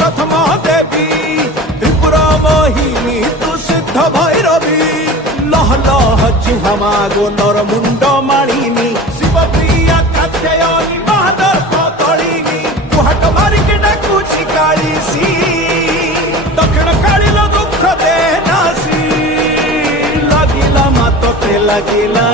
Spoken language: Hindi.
प्रथम देवी त्रिपुरा मोहिनी तु सिद्ध भैरवी लह लह जुहमा गो नर मुंड मालिनी शिव प्रिया कात्यायनी महादर्प तलिनी कुहाट मारिके डाकुची काळीसी दक्षिण काळीलो दुःख दे नासी लागिला मातोते लागिला